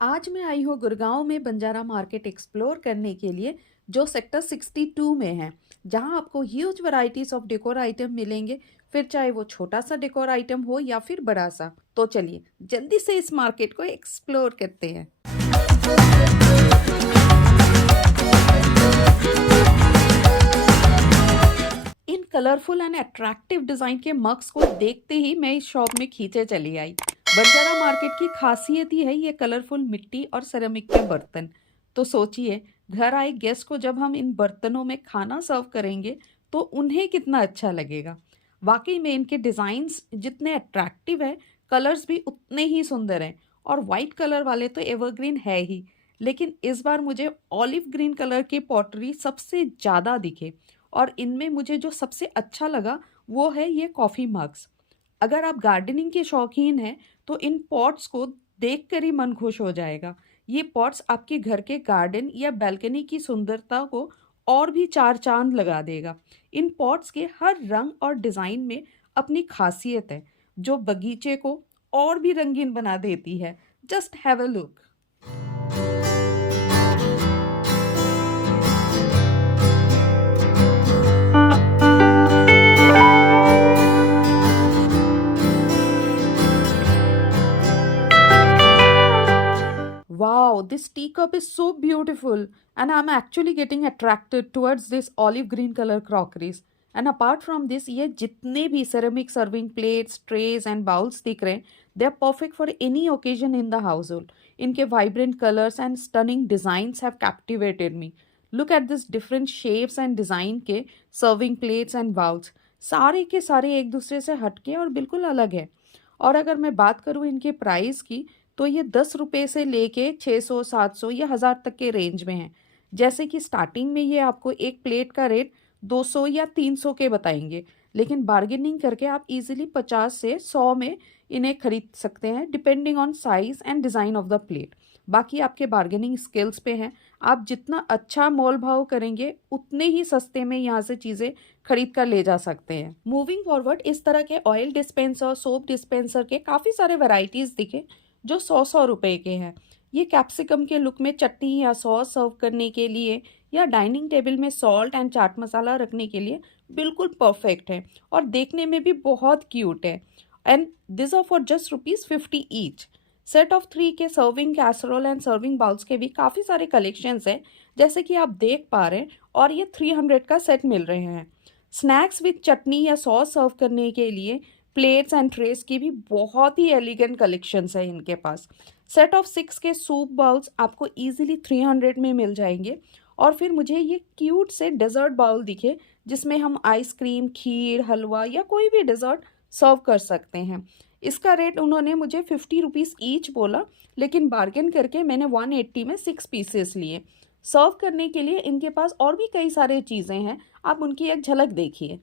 आज मैं आई हूँ गुड़गांव में बंजारा मार्केट एक्सप्लोर करने के लिए, जो सेक्टर 62 में है, जहाँ आपको huge varieties of decor item मिलेंगे। फिर चाहे वो छोटा सा डेकोर आइटम हो या फिर बड़ा सा। तो चलिए जल्दी से इस मार्केट को एक्सप्लोर करते हैं। इन कलरफुल एंड अट्रैक्टिव डिजाइन के मग्स को देखते ही मैं इस शॉप में खींचे चली आई। बंजारा मार्केट की खासियत ही है ये कलरफुल मिट्टी और सेरेमिक के बर्तन। तो सोचिए, घर आए गेस्ट को जब हम इन बर्तनों में खाना सर्व करेंगे तो उन्हें कितना अच्छा लगेगा। वाकई में इनके डिज़ाइंस जितने अट्रैक्टिव है, कलर्स भी उतने ही सुंदर हैं। और वाइट कलर वाले तो एवरग्रीन है ही, लेकिन इस बार मुझे ऑलिव ग्रीन कलर की पॉटरी सबसे ज़्यादा दिखे। और इनमें मुझे जो सबसे अच्छा लगा वो है ये कॉफ़ी मग्स। अगर आप गार्डनिंग के शौकीन हैं तो इन पॉट्स को देखकर ही मन खुश हो जाएगा। ये पॉट्स आपके घर के गार्डन या बालकनी की सुंदरता को और भी चार चांद लगा देगा। इन पॉट्स के हर रंग और डिज़ाइन में अपनी खासियत है, जो बगीचे को और भी रंगीन बना देती है। Just have a look. Wow, this teacup is so beautiful, and I'm actually getting attracted towards this olive green color crockeries. And apart from this, ये जितने भी ceramic serving plates, trays and bowls दिख रहे हैं, they are perfect for any occasion in the household. इनके vibrant colors and stunning designs have captivated me. Look at this different shapes and design के serving plates and bowls. सारे के सारे एक दूसरे से हटके और बिल्कुल अलग है। और अगर मैं बात करूँ इनके प्राइस की, तो ये 10 रुपये से लेके 600, 700 या 1000 तक के रेंज में है। जैसे कि स्टार्टिंग में ये आपको एक प्लेट का रेट 200 या 300 के बताएंगे, लेकिन बार्गेनिंग करके आप इजीली 50 से 100 में इन्हें खरीद सकते हैं, depending on size and design of the plate. बाकी आपके बार्गेनिंग स्किल्स पे हैं। आप जितना अच्छा मोल भाव करेंगे उतने ही सस्ते में यहाँ से चीज़ें खरीद कर ले जा सकते हैं। मूविंग फॉरवर्ड, इस तरह के ऑयल डिस्पेंसर, सोप डिस्पेंसर के काफ़ी सारे वैरायटीज़ दिखे जो 100-100 रुपए के हैं। ये कैप्सिकम के लुक में चटनी या सॉस सर्व करने के लिए या डाइनिंग टेबल में सॉल्ट एंड चाट मसाला रखने के लिए बिल्कुल परफेक्ट है, और देखने में भी बहुत क्यूट है। And this are for just ₹50 each. Set of 3 के serving casserole and serving bowls के भी काफ़ी सारे कलेक्शंस हैं, जैसे कि आप देख पा रहे हैं, और ये 300 का सेट मिल रहे हैं। स्नैक्स विद चटनी या सॉस सर्व करने के लिए प्लेट्स एंड ट्रेस की भी बहुत ही एलिगेंट कलेक्शंस है इनके पास। सेट ऑफ 6 के सूप बाउल्स आपको इजीली 300 में मिल जाएंगे। और फिर मुझे ये क्यूट से डेजर्ट बाउल दिखे, जिसमें हम आइसक्रीम, खीर, हलवा या कोई भी डेजर्ट सर्व कर सकते हैं। इसका रेट उन्होंने मुझे ₹50 ईच बोला, लेकिन बार्गेन करके मैंने 180 में 6 पीसेस लिए। सर्व करने के लिए इनके पास और भी कई सारे चीज़ें हैं, आप उनकी एक झलक देखिए।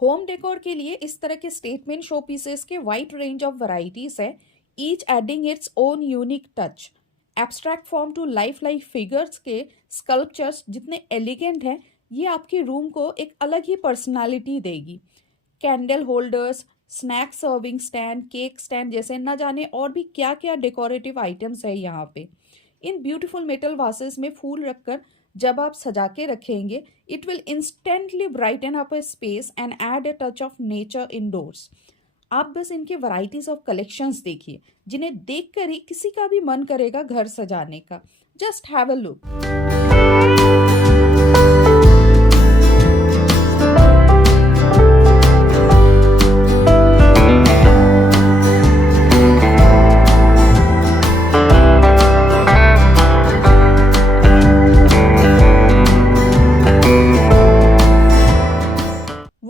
होम डेकोर के लिए इस तरह के स्टेटमेंट शो पीसेस के वाइड रेंज ऑफ वैरायटीज है, each adding its own unique touch. Abstract form to life figures के स्कल्पचर्स जितने एलिगेंट हैं, ये आपके रूम को एक अलग ही पर्सनालिटी देगी। Candle holders, snack serving stand, cake stand जैसे न जाने और भी क्या क्या डेकोरेटिव आइटम्स है यहाँ पे। इन ब्यूटीफुल मेटल वासेस में फूल रखकर जब आप सजा के रखेंगे, it will instantly brighten up a space and add a touch of nature indoors. आप बस इनके वैरायटीज ऑफ कलेक्शंस देखिए, जिन्हें देखकर ही किसी का भी मन करेगा घर सजाने का। Just have a look.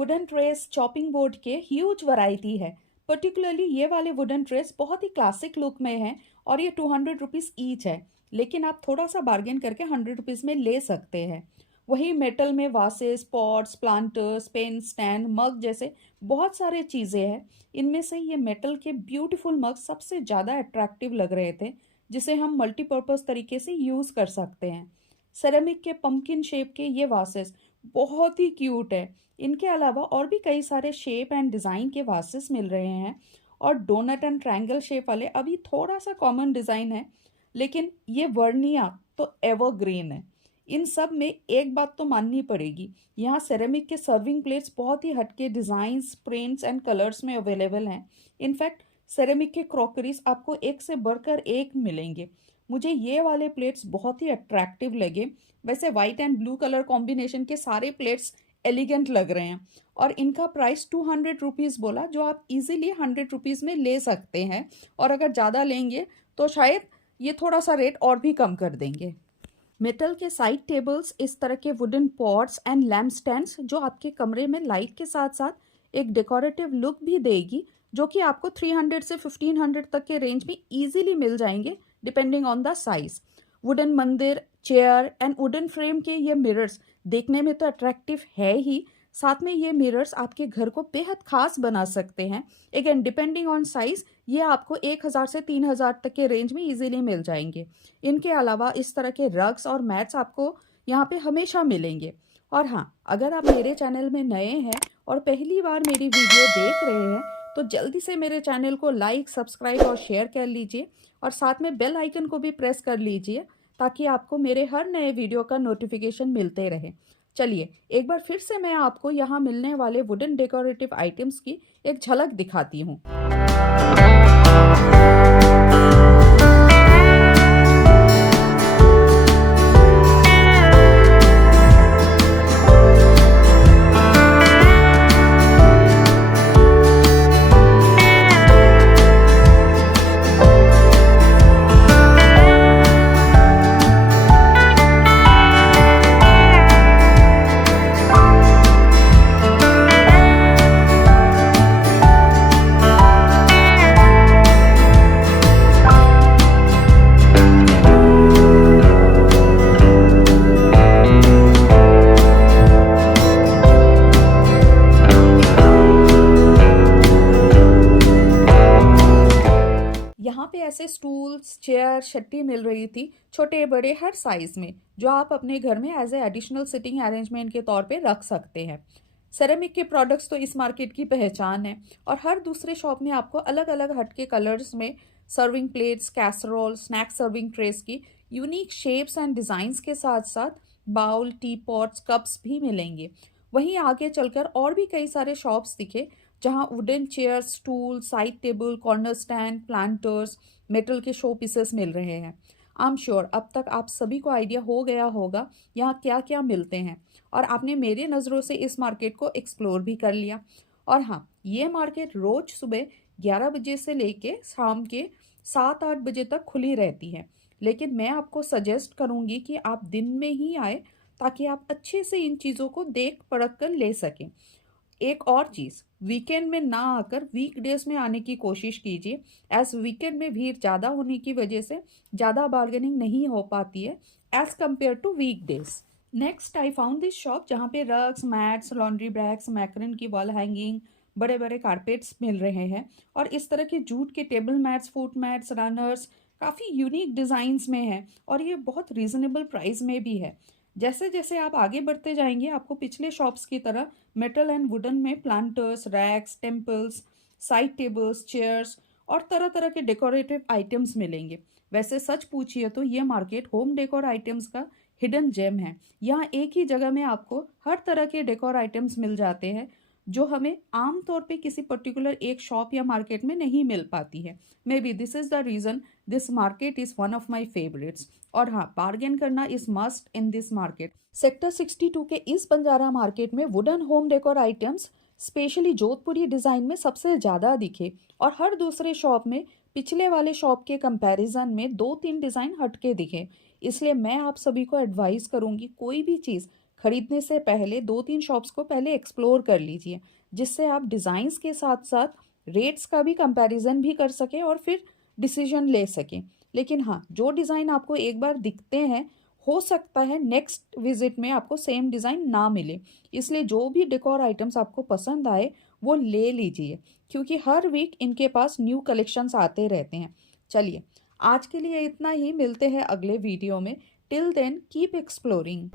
Wooden trace chopping board के ह्यूज वैरायटी है। पर्टिकुलरली ये वाले वुडन ट्रेस बहुत ही क्लासिक लुक में है और ये 200 रुपीज़ ईच है, लेकिन आप थोड़ा सा बार्गेन करके 100 रुपीज़ में ले सकते हैं। वही मेटल में vases, pots, planters, pen stand, mug जैसे बहुत सारे चीज़ें हैं। इनमें से ये मेटल के ब्यूटीफुल मग सबसे ज़्यादा अट्रैक्टिव लग रहे थे, जिसे हम मल्टीपर्पज़ तरीके से यूज़ कर सकते हैं। सेरेमिक के पंपकिन शेप के ये वासेस बहुत ही क्यूट है। इनके अलावा और भी कई सारे शेप एंड डिज़ाइन के वासेस मिल रहे हैं और डोनट एंड ट्रायंगल शेप वाले अभी थोड़ा सा कॉमन डिज़ाइन है, लेकिन ये वर्निया तो एवरग्रीन है। इन सब में एक बात तो माननी पड़ेगी, यहाँ सेरेमिक के सर्विंग प्लेट्स बहुत ही हटके डिज़ाइंस, प्रिंट्स एंड कलर्स में अवेलेबल हैं। इनफैक्ट सेरेमिक के क्रॉकरीज आपको एक से बढ़कर एक मिलेंगे। मुझे ये वाले प्लेट्स बहुत ही अट्रैक्टिव लगे। वैसे white and blue colour combination के सारे प्लेट्स एलिगेंट लग रहे हैं और इनका प्राइस 200 रुपीज़ बोला, जो आप इजीली 100 रुपीज़ में ले सकते हैं। और अगर ज़्यादा लेंगे तो शायद ये थोड़ा सा रेट और भी कम कर देंगे। मेटल के साइड टेबल्स, इस तरह के wooden pots and lamp stands जो आपके कमरे में लाइट के साथ साथ एक डेकोरेटिव लुक भी देगी, जो कि आपको 300 से 1500 तक के रेंज में इजीली मिल जाएंगे depending on the size. Wooden मंदिर, चेयर एंड वुडन फ्रेम के ये मिरर्स देखने में तो अट्रैक्टिव है ही, साथ में ये मिरर्स आपके घर को बेहद खास बना सकते हैं। अगेन डिपेंडिंग ऑन साइज ये आपको 1000 से 3000 तक के रेंज में इजीली मिल जाएंगे। इनके अलावा इस तरह के रग्स और मैट्स आपको यहाँ पे हमेशा मिलेंगे। और हाँ, अगर आप मेरे चैनल में नए हैं और पहली बार मेरी वीडियो देख रहे हैं तो जल्दी से मेरे चैनल को लाइक, सब्सक्राइब और शेयर कर लीजिए और साथ में बेल आइकन को भी प्रेस कर लीजिए ताकि आपको मेरे हर नए वीडियो का नोटिफिकेशन मिलते रहे। चलिए एक बार फिर से मैं आपको यहाँ मिलने वाले वुडन डेकोरेटिव आइटम्स की एक झलक दिखाती हूँ। यहाँ पे ऐसे स्टूल्स, चेयर, शट्टी मिल रही थी, छोटे बड़े हर साइज में, जो आप अपने घर में as a additional sitting arrangement के तौर पे रख सकते हैं। सेरेमिक के प्रोडक्ट्स तो इस मार्केट की पहचान है और हर दूसरे शॉप में आपको अलग अलग हटके कलर्स में serving plates, casserole, snack serving trays की यूनिक शेप्स एंड डिज़ाइंस के साथ साथ बाउल, टी पॉट्स, कप्स भी मिलेंगे। वहीं आगे चलकर और भी कई सारे शॉप्स दिखे जहां wooden chair, stool, side table, corner stand, planters, metal के शो पीसेस मिल रहे हैं। आई एम श्योर अब तक आप सभी को आइडिया हो गया होगा यहाँ क्या क्या मिलते हैं और आपने मेरे नज़रों से इस मार्केट को एक्सप्लोर भी कर लिया। और हाँ, ये मार्केट रोज़ सुबह 11 बजे से लेके शाम के 7-8 बजे तक खुली रहती है, लेकिन मैं आपको सजेस्ट करूँगी कि आप दिन में ही आए ताकि आप अच्छे से इन चीज़ों को देख परख कर ले सकें। एक और चीज़, वीकेंड में ना आकर वीकडेज में आने की कोशिश कीजिए, एज वीकेंड में भीड़ ज़्यादा होने की वजह से ज़्यादा बार्गेनिंग नहीं हो पाती है as compare to weekdays. Next I found this shop जहाँ पे rugs, mats, laundry bags, macrame की वॉल हैंगिंग, बड़े बड़े कारपेट्स मिल रहे हैं और इस तरह के जूट के table mats, foot mats, runners काफ़ी यूनिक डिज़ाइंस में है और ये बहुत रीज़नेबल प्राइस में भी है। जैसे जैसे आप आगे बढ़ते जाएंगे आपको पिछले शॉप्स की तरह मेटल एंड वुडन में planters, racks, temples, side tables, chairs और तरह तरह के डेकोरेटिव आइटम्स मिलेंगे। वैसे सच पूछिए तो ये मार्केट होम डेकोर आइटम्स का हिडन जेम है। यहाँ एक ही जगह में आपको हर तरह के डेकोर आइटम्स मिल जाते हैं जो हमें आमतौर पे किसी पर्टिकुलर एक शॉप या मार्केट में नहीं मिल पाती है। Maybe this is the reason this market is one of my favourites. और हाँ, बार्गेन करना is must in this market. Sector 62 के इस बंजारा मार्केट में wooden home decor items specially Jodhpuri design में सबसे ज़्यादा दिखे और हर दूसरे शॉप में पिछले वाले शॉप के कंपैरिजन में 2-3 डिज़ाइन हटके दिखे। इसलिए मैं आप सभी को एडवाइस करूँगी कोई भी चीज़ खरीदने से पहले 2-3 शॉप्स को पहले एक्सप्लोर कर लीजिए, जिससे आप डिज़ाइंस के साथ-साथ रेट्स का भी कंपैरिज़न भी कर सकें और फिर डिसीजन ले सकें। लेकिन हाँ, जो डिज़ाइन आपको एक बार दिखते हैं, हो सकता है नेक्स्ट विज़िट में आपको सेम डिज़ाइन ना मिले। इसलिए जो भी डेकोर आइटम्स आपको पसंद आए, वो ले लीजिए, क्योंकि हर वीक इनके पास न्यू कलेक्शंस आते रहते हैं। चलिए, आज के लिए इतना ही, मिलते हैं अगले वीडियो में। Till then keep exploring.